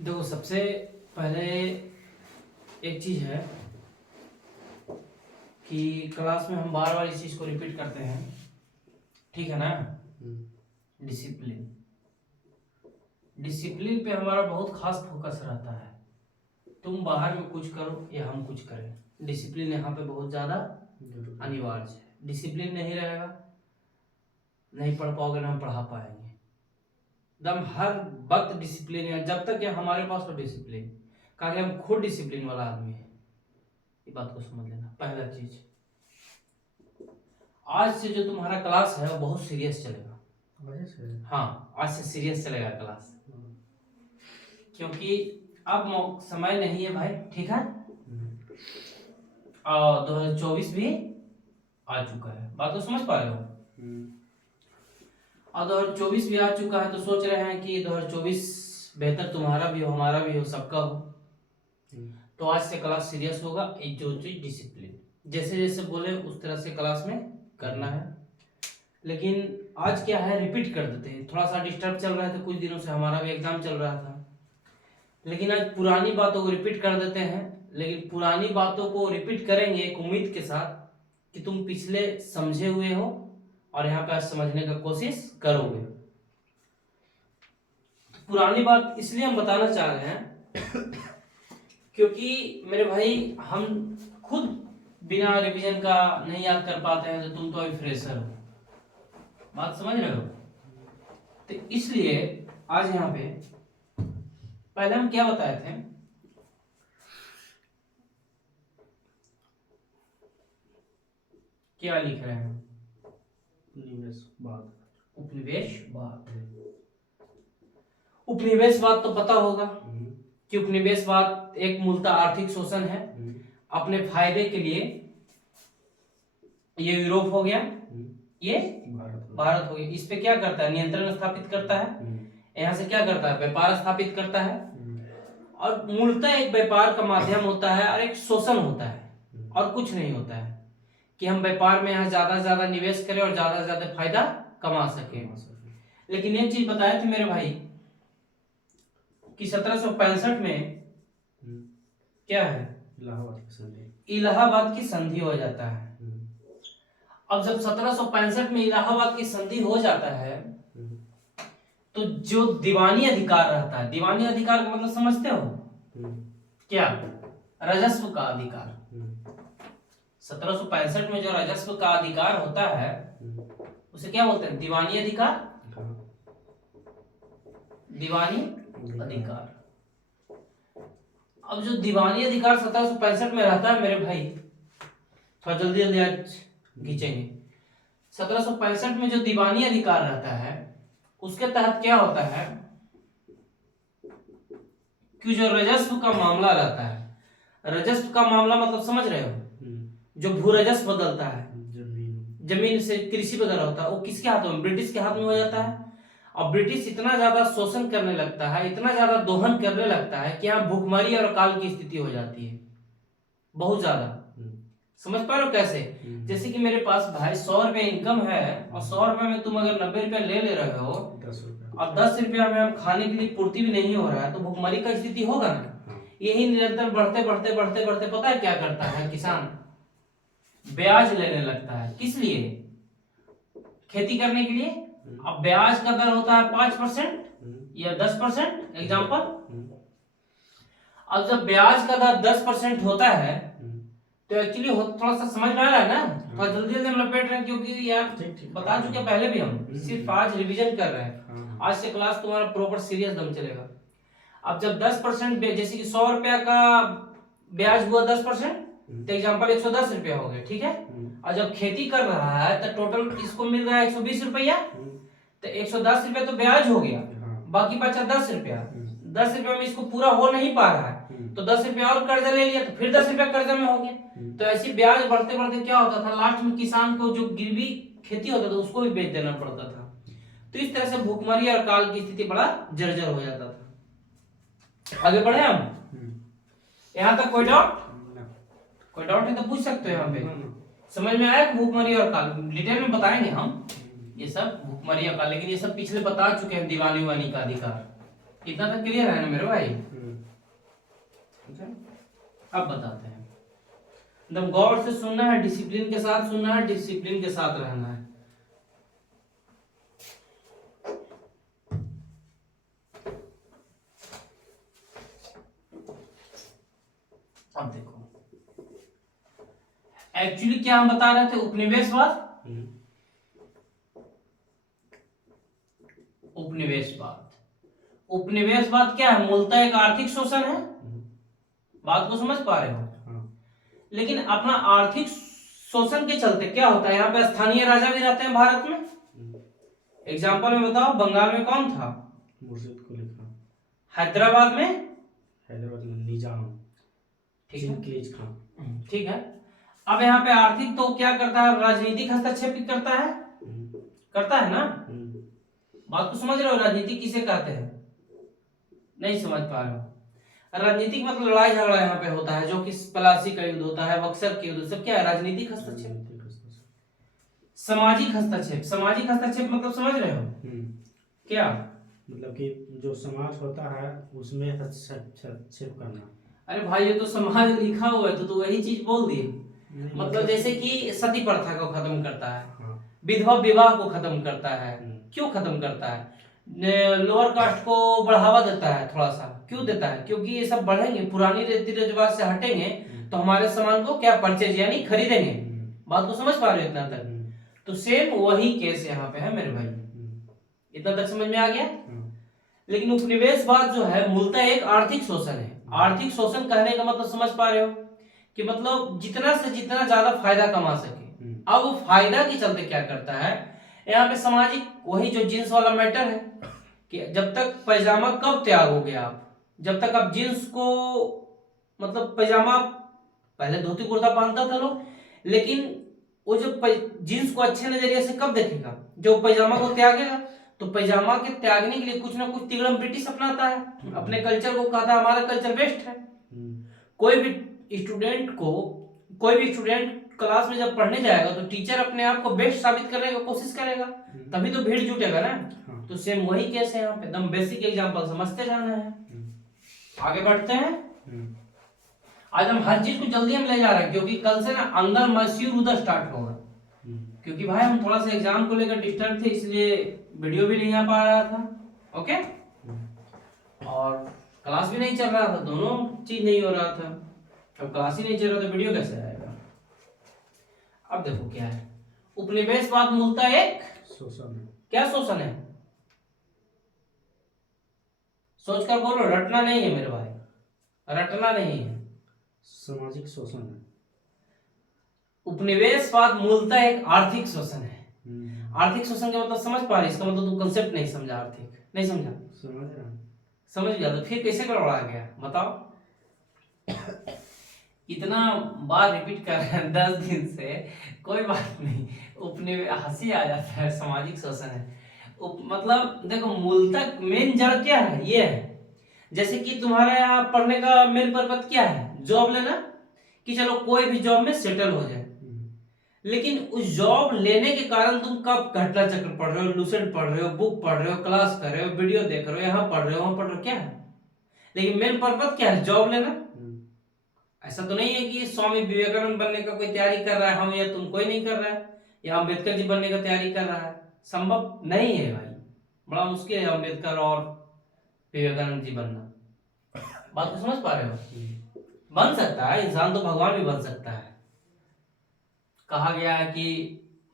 देखो, सबसे पहले एक चीज है कि क्लास में हम बार बार इस चीज को रिपीट करते हैं, ठीक है ना। डिसिप्लिन डिसिप्लिन पे हमारा बहुत खास फोकस रहता है। तुम बाहर में कुछ करो या हम कुछ करें, डिसिप्लिन यहाँ पे बहुत ज्यादा अनिवार्य है। डिसिप्लिन नहीं रहेगा, नहीं पढ़ पाओगे, ना हम पढ़ा पाएंगे। एकदम हर वक्त डिसिप्लिन है, जब तक ये हमारे पास हो डिसिप्लिन का, हम खुद डिसिप्लिन वाला आदमी है। ये बात को समझ लेना। पहला चीज, आज से जो तुम्हारा क्लास है वो बहुत सीरियस चलेगा। हाँ, आज से सीरियस चलेगा क्लास, क्योंकि अब समय नहीं है भाई, ठीक है। और 2024 भी आ चुका है, बात को समझ पा रहे हो। और 2024 भी आ चुका है, तो सोच रहे हैं कि 2024 बेहतर तुम्हारा भी हो, हमारा भी हो, सबका हो। तो आज से क्लास सीरियस होगा। एक जो चीज डिसिप्लिन, जैसे जैसे बोले उस तरह से क्लास में करना है। लेकिन आज क्या है, रिपीट कर देते हैं। थोड़ा सा डिस्टर्ब चल रहा था कुछ दिनों से, हमारा भी एग्जाम चल रहा था, लेकिन आज पुरानी बातों को रिपीट कर देते हैं। लेकिन पुरानी बातों को रिपीट करेंगे एक उम्मीद के साथ कि तुम पिछले समझे हुए हो और यहाँ पे आज समझने का कोशिश करोगे। पुरानी बात इसलिए हम बताना चाह रहे हैं क्योंकि मेरे भाई, हम खुद बिना रिवीजन का नहीं याद कर पाते हैं, तो तुम तो अभी फ्रेशर हो, बात समझ रहे हो। तो इसलिए आज यहाँ पे पहले हम क्या बताए थे, क्या लिख रहे हैं, उपनिवेशवाद। उपनिवेशवाद तो पता होगा कि उपनिवेशवाद एक मूलतः आर्थिक शोषण है। अपने फायदे के लिए ये यूरोप हो गया, ये भारत हो गया। इस पे क्या करता है, नियंत्रण स्थापित करता है। यहाँ से क्या करता है, व्यापार स्थापित करता है। और मूलतः एक व्यापार का माध्यम होता है और एक शोषण होता है, और कुछ नहीं होता है कि हम व्यापार में यहाँ ज्यादा से ज्यादा निवेश करें और ज्यादा से ज्यादा फायदा कमा सके। लेकिन एक चीज बताए थे मेरे भाई कि 1765 में क्या है, इलाहाबाद की संधि हो जाता है। अब जब 1765 में इलाहाबाद की संधि हो जाता है, तो जो दीवानी अधिकार रहता है, दीवानी अधिकार का मतलब समझते हो क्या, राजस्व का अधिकार। 1765 में जो राजस्व का अधिकार होता है उसे क्या बोलते हैं, दीवानी अधिकार। दीवानी अधिकार। अब जो दीवानी अधिकार 1765 में रहता है मेरे भाई, थोड़ा जल्दी जल्दी आज खींचेंगे। 1765 में जो दीवानी अधिकार रहता है उसके तहत क्या होता है कि जो राजस्व का मामला रहता है, राजस्व का मामला मतलब समझ रहे हो, जो भू राजस्व बदलता है, जमीन से कृषि वगैरह होता है, वो किसके हाथ में, ब्रिटिश के हाथ में हो जाता है। और ब्रिटिश इतना ज्यादा शोषण करने लगता है, इतना ज्यादा दोहन करने लगता है कि यहाँ भूखमरी और अकाल की स्थिति हो जाती है, बहुत ज्यादा। समझ पा रहे हो कैसे, जैसे कि मेरे पास भाई 100 रुपए इनकम है, और 100 रुपए में तुम अगर 90 रुपया ले रहे हो, और 10 रुपया में हम खाने के लिए पूर्ति भी नहीं हो रहा है, तो भूखमरी का स्थिति होगा ना। यही निरंतर बढ़ते बढ़ते बढ़ते बढ़ते पता है क्या करता है किसान, ब्याज लेने लगता है। किस लिए, खेती करने के लिए। अब ब्याज का दर होता है 5% या 10%, एग्जाम्पल। अब जब ब्याज का दर 10% होता है, तो एक्चुअली थोड़ा सा समझ में आ रहा है ना, थोड़ा जल्दी जल्दी हम लपेट रहे हैं, क्योंकि यार बता चुके पहले भी, हम सिर्फ आज रिवीजन कर रहे हैं। आज से क्लास तुम्हारा प्रॉपर सीरियस दम चलेगा। अब जब 10%, जैसे कि 100 रुपया का ब्याज हुआ 10%, तो एग्जाम्पल 110 रुपया हो गया, ठीक है। और जब खेती कर रहा है तो टोटल इसको मिल रहा है 120 रुपया, तो 110 रुपया तो ब्याज हो गया, बाकी बचा 10 रुपया। 10 रुपया में इसको पूरा हो नहीं पा रहा है, तो 10 रुपया और कर्जा ले लिया, तो फिर 10 रुपया कर्जा में हो गया। तो ऐसी ब्याज बढ़ते बढ़ते क्या होता था, लास्ट में किसान को जो गिरवी खेती होता था उसको भी बेच देना पड़ता था। तो इस तरह से भूखमरी और काल की स्थिति बड़ा जर्जर हो जाता था। आगे बढ़े हम, यहाँ तक कोई डाउट, कोई डाउट है तो पूछ सकते हो। यहाँ पे समझ में आया भूखमरी और काल, डिटेल में बताएंगे हम ये सब भूखमरी और काल, लेकिन ये सब पिछले बता चुके हैं, दीवानी वानी का अधिकार। इतना तक क्लियर है ना मेरे भाई? अब बताते हैं, एकदम गौर से सुनना है, डिसिप्लिन के साथ सुनना है, डिसिप्लिन के साथ रहना है। अब देखो एक्चुअली क्या हम बता रहे थे, उपनिवेशवाद। उपनिवेशवाद, उपनिवेशवाद क्या है? मूलतः एक आर्थिक शोषण है। बात को समझ पा रहे हो? लेकिन अपना आर्थिक शोषण के चलते क्या होता है, यहाँ पे स्थानीय राजा भी रहते हैं भारत में। एग्जाम्पल में बताओ, बंगाल में कौन था? मुर्शिद कुली खान। हैदराबाद में निजाम, ठीक है। अब यहाँ पे आर्थिक तो क्या करता है, राजनीतिक हस्तक्षेप भी करता है, करता है ना? बात को समझ रहे हो? राजनीति किसे कहते हैं? नहीं समझ पा रहे हो? राजनीतिक मतलब लड़ाई झगड़ा यहाँ पे होता है, जो कि प्लासी का युद्ध होता है, बक्सर के युद्ध, सब क्या है? राजनीतिक हस्तक्षेप। सामाजिक हस्तक्षेप, सामाजिक हस्तक्षेप मतलब समझ रहे हो क्या? मतलब कि जो समाज होता है उसमें हस्तक्षेप करना। अरे भाई ये तो समाज लिखा हुआ है, तो वही चीज बोल दिए। मतलब जैसे कि सती प्रथा को खत्म करता है, विधवा विवाह को खत्म करता है। क्यों खत्म करता है? लोअर कास्ट को बढ़ावा देता है थोड़ा सा। क्यों देता है? क्योंकि ये सब बढ़ेंगे, पुरानी रीति रिवाज से हटेंगे तो हमारे सामान को क्या परचेज यानी खरीदेंगे। बात को समझ पा रहे हो इतना तक? तो सेम वही केस यहाँ पे है मेरे भाई। इतना तक समझ में आ गया? लेकिन उपनिवेशवाद जो है मूलतः एक आर्थिक शोषण है। आर्थिक शोषण कहने का मतलब समझ पा रहे हो कि मतलब जितना से जितना ज्यादा फायदा कमा सके। अब वो फायदा के चलते क्या करता है, यहाँ पे सामाजिक, वही जो जींस वाला मैटर है कि जब तक पैजामा कब त्यागोगे आप, जब तक आप जींस को, मतलब पैजामा पहले धोती कुर्ता पहनता था लोग, लेकिन वो जो जींस को अच्छे नजरिए से कब देखेगा, जो पैजामा को त्यागेगा। तो पैजामा के त्यागने के लिए कुछ ना कुछ तिगड़म ब्रिटिश अपनाता है, अपने कल्चर को कहता है हमारा कल्चर बेस्ट है। कोई भी स्टूडेंट क्लास में जब पढ़ने जाएगा तो टीचर अपने आप को बेस्ट साबित करने की कोशिश करेगा, तभी तो भीड़ जुटेगा ना। तो सेम वही केस है यहाँ पे, एकदम बेसिक एग्जांपल समझते जाना है। आगे बढ़ते हैं। आज हम हर चीज को जल्दी हम ले जा रहे हैं क्योंकि कल से ना अंदर मसीह उधर स्टार्ट होगा। क्योंकि भाई हम थोड़ा सा एग्जाम को लेकर डिस्टर्ब थे, इसलिए वीडियो भी नहीं आ पा रहा था। ओके, और क्लास भी नहीं चल रहा था, दोनों चीज नहीं हो रहा था। अब क्लास ही नहीं चल रहा तो वीडियो कैसे आएगा? अब देखो क्या है, उपनिवेशवाद मूलतः एक शोषण है। क्या शोषण है? सोचकर बोलो, रटना नहीं है मेरे भाई, रटना नहीं है। सामाजिक शोषण है। उपनिवेशवाद मूलतः एक आर्थिक शोषण है। आर्थिक शोषण का मतलब समझ पा रहे? इसका मतलब तू कंसेप्ट नहीं समझा, आर्थिक नहीं समझा। समझ गया तो फिर कैसे गड़बड़ा गया बताओ? इतना बार रिपीट कर रहे हैं 10 दिन से, कोई बात नहीं। हंसी आ जाता है। सामाजिक शोषण है मतलब देखो मूलतः मेन जड़ क्या है, ये है। जैसे कि तुम्हारे यहाँ पढ़ने का मेन पर्पस क्या है? जॉब लेना, कि चलो कोई भी जॉब में सेटल हो जाए। लेकिन उस जॉब लेने के कारण तुम कब घटना चक्र पढ़ रहे हो, लूसेंट पढ़ रहे हो, बुक पढ़ रहे हो, क्लास कर रहे हो, वीडियो देख रहे हो, यहाँ पढ़ रहे हो, वहां पढ़ रहे हो, क्या है? लेकिन मेन पर्पस क्या है? जॉब लेना। ऐसा तो नहीं है कि स्वामी विवेकानंद बनने का कोई तैयारी कर रहा है हम या तुम, कोई नहीं कर रहा है, या अम्बेडकर जी बनने का तैयारी कर रहा है। संभव नहीं है भाई, बड़ा मुश्किल है अम्बेडकर और विवेकानंद जी बनना। बात को समझ पा रहे हो? बन सकता है इंसान, तो भगवान भी बन सकता है। कहा गया है कि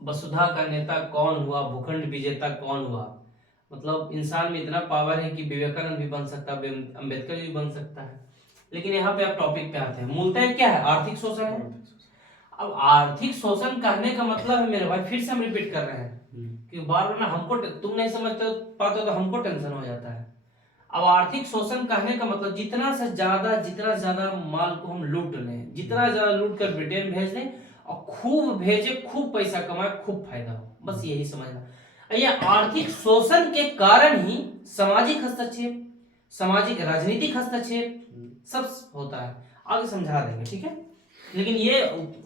वसुधा का नेता कौन हुआ, भूखंड विजेता कौन हुआ। मतलब इंसान में इतना पावर है कि विवेकानंद भी बन सकता है, अम्बेडकर भी बन सकता है। लेकिन यहाँ पे आप टॉपिक पे आते हैं, मूलतः क्या है? आर्थिक शोषण है। अब आर्थिक शोषण कहने का मतलब है मेरे भाई, फिर से हम रिपीट कर रहे हैं कि बार बार ना हमको, तुम नहीं समझते पाते तो हमको टेंशन हो जाता है। अब आर्थिक शोषण कहने का मतलब जितना ज्यादा माल को हम लूट लें, जितना ज्यादा लूट कर ब्रिटेन भेज दें और खूब भेजे, खूब पैसा कमाए, खूब फायदा हो, बस यही समझना। ये आर्थिक शोषण के कारण ही सामाजिक हस्तक्षेप, सामाजिक राजनीतिक हस्तक्षेप सब होता है। आगे समझा देंगे, ठीक है? लेकिन ये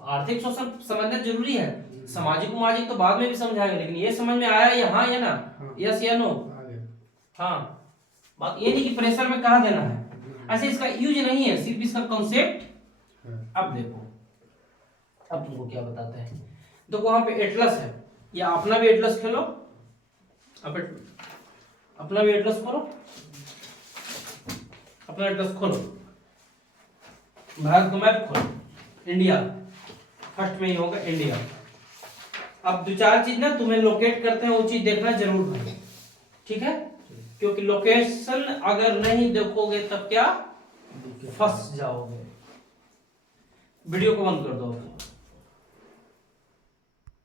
आर्थिक शोषण समझना जरूरी है। सामाजिक उमाजिक तो बाद में भी समझाएंगे, लेकिन ये समझ में आया या हाँ या ना? यस या नो? हाँ बात ये नहीं कि प्रेशर में कहाँ देना है, ऐसे इसका यूज नहीं है, सिर्फ इसका कॉन्सेप्ट। अब देखो, अब तुमको क्या बताते हैं, देखो वहां पे एटलस है, या अपना भी एटलस खेलो, अपना भी एटलस खोलो, अपना एटलस खोलो, भारत का मैप खोलो, इंडिया फर्स्ट में ही होगा, इंडिया। अब दो चार चीज ना तुम्हें लोकेट करते हैं, वो चीज देखना जरूर है, ठीक है, क्योंकि लोकेशन अगर नहीं देखोगे तब क्या फंस जाओगे। वीडियो को बंद कर दो।